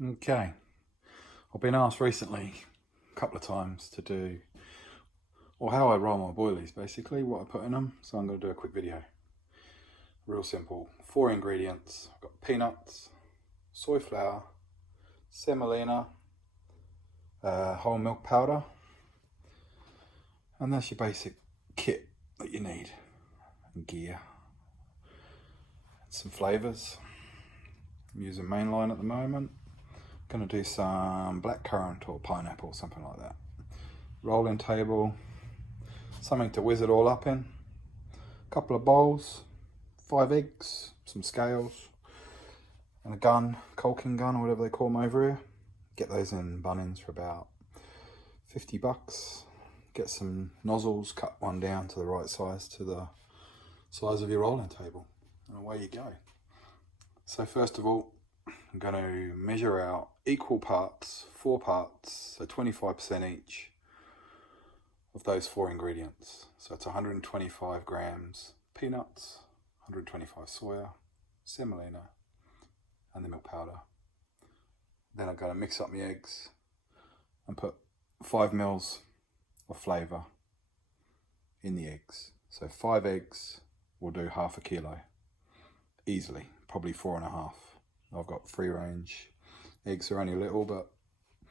Okay, I've been asked recently a couple of times to do, or how I roll my boilies, basically, what I put in them. So I'm going to do a quick video. Real simple. 4 ingredients. I've got peanuts, soy flour, semolina, whole milk powder, and that's your basic kit that you need, and gear. Some flavours. I'm using mainline at the moment. Going to do some blackcurrant or pineapple, something like that. Rolling table, something to whiz it all up in. A couple of bowls, 5 eggs, some scales, and a gun, caulking gun or whatever they call them over here. Get those in Bunnings for about $50. Get some nozzles, cut one down to the right size, to the size of your rolling table, and away you go. So first of all, I'm going to measure out equal parts, 4 parts, so 25% each of those 4 ingredients. So it's 125 grams peanuts, 125 soya, semolina, and the milk powder. Then I'm going to mix up my eggs and put 5 mils of flavour in the eggs. So 5 eggs will do half a kilo easily, probably 4.5. I've got free range eggs, are only little, but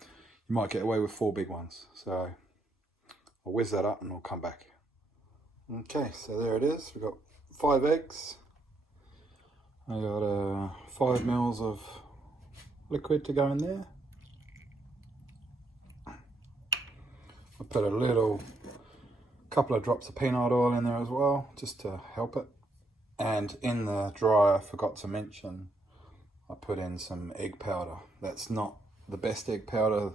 you might get away with 4 big ones. So I'll whiz that up and I'll come back. Okay, so there it is. We've got 5 eggs. I got 5 mils of liquid to go in there. I put a couple of drops of peanut oil in there as well, just to help it. And in the dryer, I forgot to mention, I put in some egg powder. That's not the best egg powder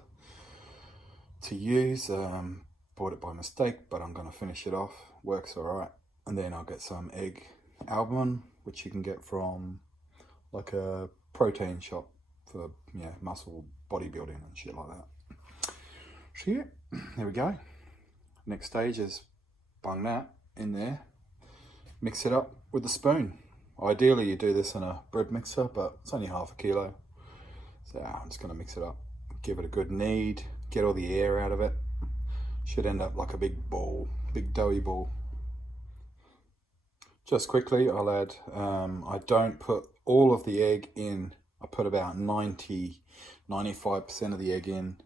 to use. Bought it by mistake, but I'm going to finish it off. Works all right. And then I'll get some egg albumin, which you can get from like a protein shop for muscle bodybuilding and shit like that. So yeah, there we go. Next stage is bung that in there. Mix it up with a spoon. Ideally you do this in a bread mixer, but it's only half a kilo. So I'm just going to mix it up, give it a good knead, get all the air out of it. Should end up like a big ball, big doughy ball. Just quickly, I'll add, I don't put all of the egg in. I put about 95% of the egg in.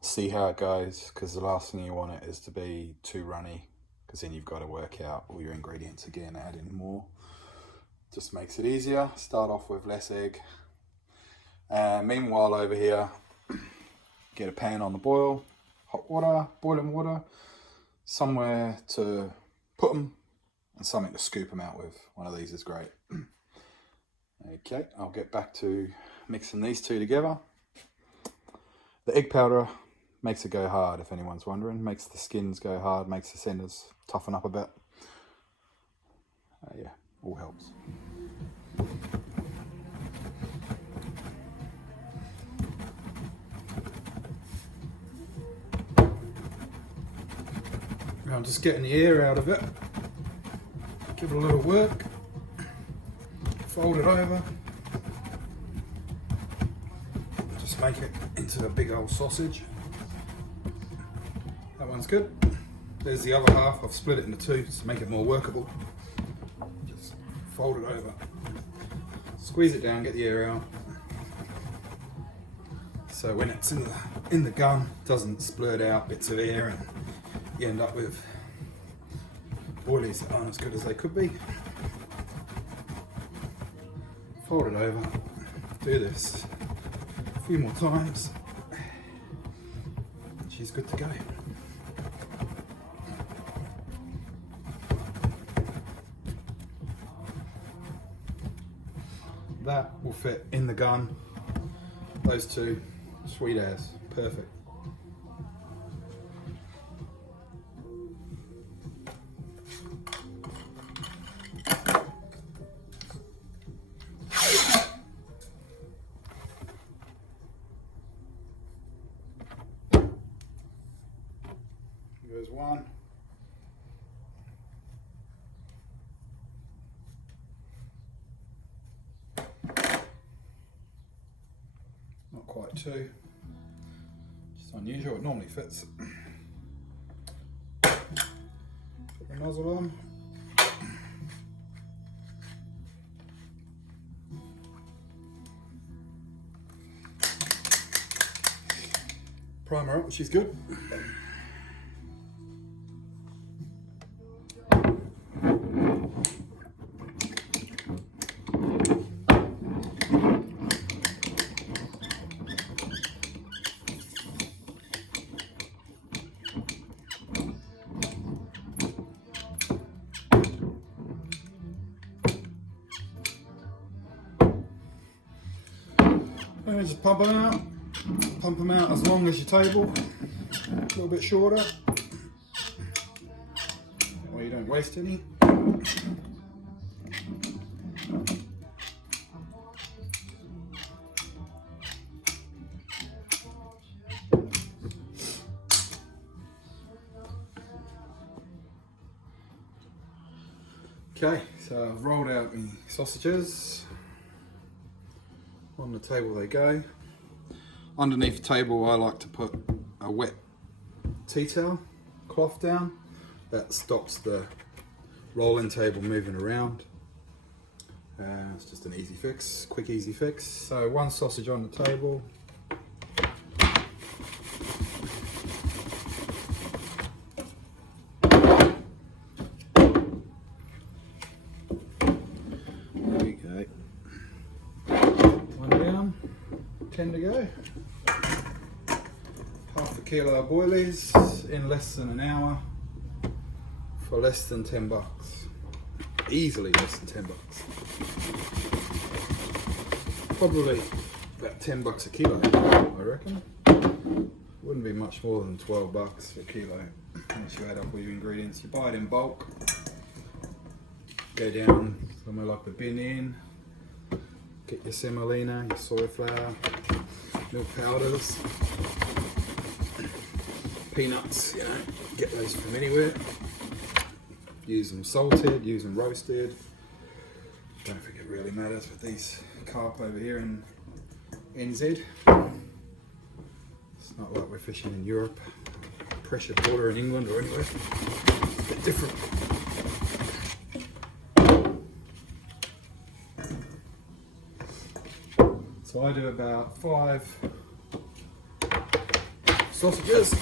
See how it goes, because the last thing you want it is to be too runny, because then you've got to work out all your ingredients again, add in more. Just makes it easier. Start off with less egg. Meanwhile over here, get a pan on the boil, hot water, boiling water, somewhere to put them and something to scoop them out with. One of these is great. Okay, I'll get back to mixing these two together. The egg powder makes it go hard, if anyone's wondering. Makes the skins go hard, makes the centers toughen up a bit. Yeah, all helps. I'm just getting the air out of it. Give it a little work. Fold it over. Just make it into a big old sausage. That one's good. There's the other half. I've split it into 2 to make it more workable. Just fold it over. Squeeze it down, get the air out. So when it's in the gun, it doesn't splurt out bits of air and you end up with boilies that aren't as good as they could be. Fold it over, do this a few more times, and she's good to go. That will fit in the gun. Those 2, sweet as, perfect. Goes 1. not quite two. Just unusual, it normally fits. Put the nozzle on. Primer up, which is good. And just pump them out. Pump them out as long as your table. A little bit shorter. Or you don't waste any. Okay, so I've rolled out the sausages. On the table they go. Underneath the table I like to put a wet tea towel, cloth down. That stops the rolling table moving around. It's just an easy fix, quick easy fix. So one sausage on the table. There we go. 10 to go. Half a kilo of boilies in less than an hour for less than 10 bucks. Easily less than 10 bucks. Probably about 10 bucks a kilo, I reckon. Wouldn't be much more than 12 bucks a kilo once you add up all your ingredients. You buy it in bulk, go down somewhere like the bin in. Get your semolina, your soya flour, milk powders, peanuts, you know, get those from anywhere. Use them salted, use them roasted. Don't think it really matters with these carp over here in NZ. It's not like we're fishing in Europe, pressured water in England or anywhere. It's a bit different. So I do about 5 sausages.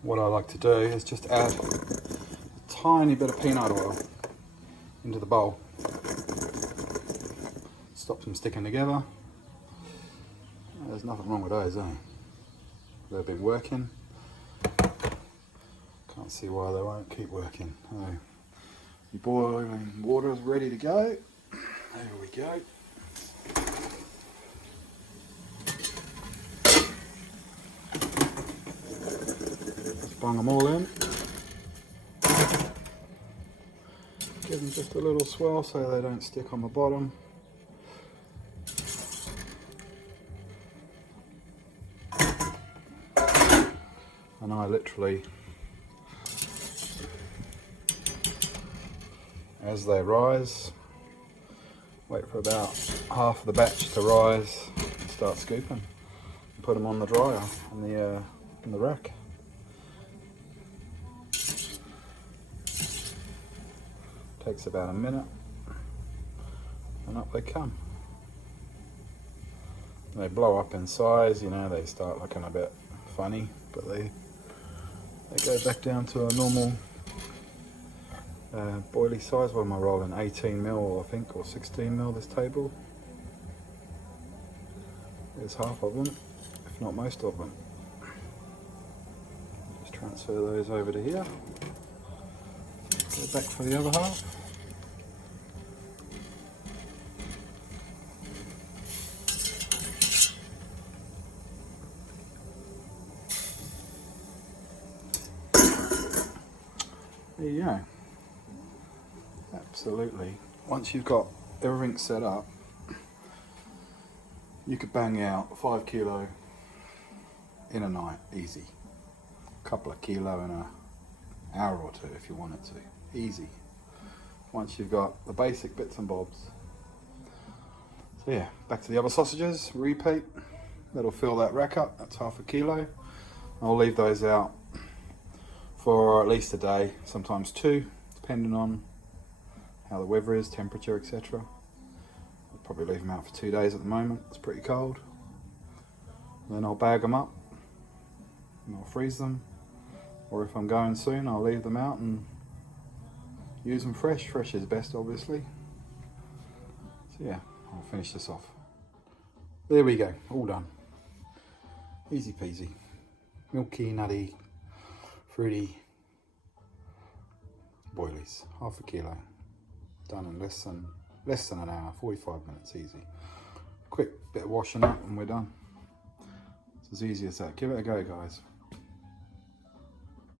What I like to do is just add a tiny bit of peanut oil into the bowl. Stops them sticking together. There's nothing wrong with those, eh? They've been working. Can't see why they won't keep working. So, your boiling water is ready to go. There we go. Just bung them all in. Give them just a little swell so they don't stick on the bottom. And I literally, as they rise, wait for about half of the batch to rise and start scooping. And put them on the dryer in the rack. Takes about a minute and up they come. They blow up in size, you know, they start looking a bit funny, but they go back down to a normal boilie size. What am I rolling? 18 mil, I think, or 16 mil this table. There's half of them, if not most of them. Just transfer those over to here. Go back for the other half. There you go. Absolutely. Once you've got everything's set up, you could bang out 5 kilo in a night, easy. A couple of kilo in an hour or two if you wanted to, easy. Once you've got the basic bits and bobs. So yeah, back to the other sausages, repeat. That'll fill that rack up, that's half a kilo. I'll leave those out for at least a day, sometimes 2, depending on how the weather is, temperature, etc. I'll probably leave them out for 2 days at the moment, it's pretty cold. Then I'll bag them up and I'll freeze them. Or if I'm going soon, I'll leave them out and use them fresh. Fresh is best, obviously. So yeah, I'll finish this off. There we go, all done. Easy peasy. Milky, nutty, fruity boilies, half a kilo. Done in less than an hour, 45 minutes, easy. Quick bit of washing up and we're done. It's as easy as that. Give it a go, guys.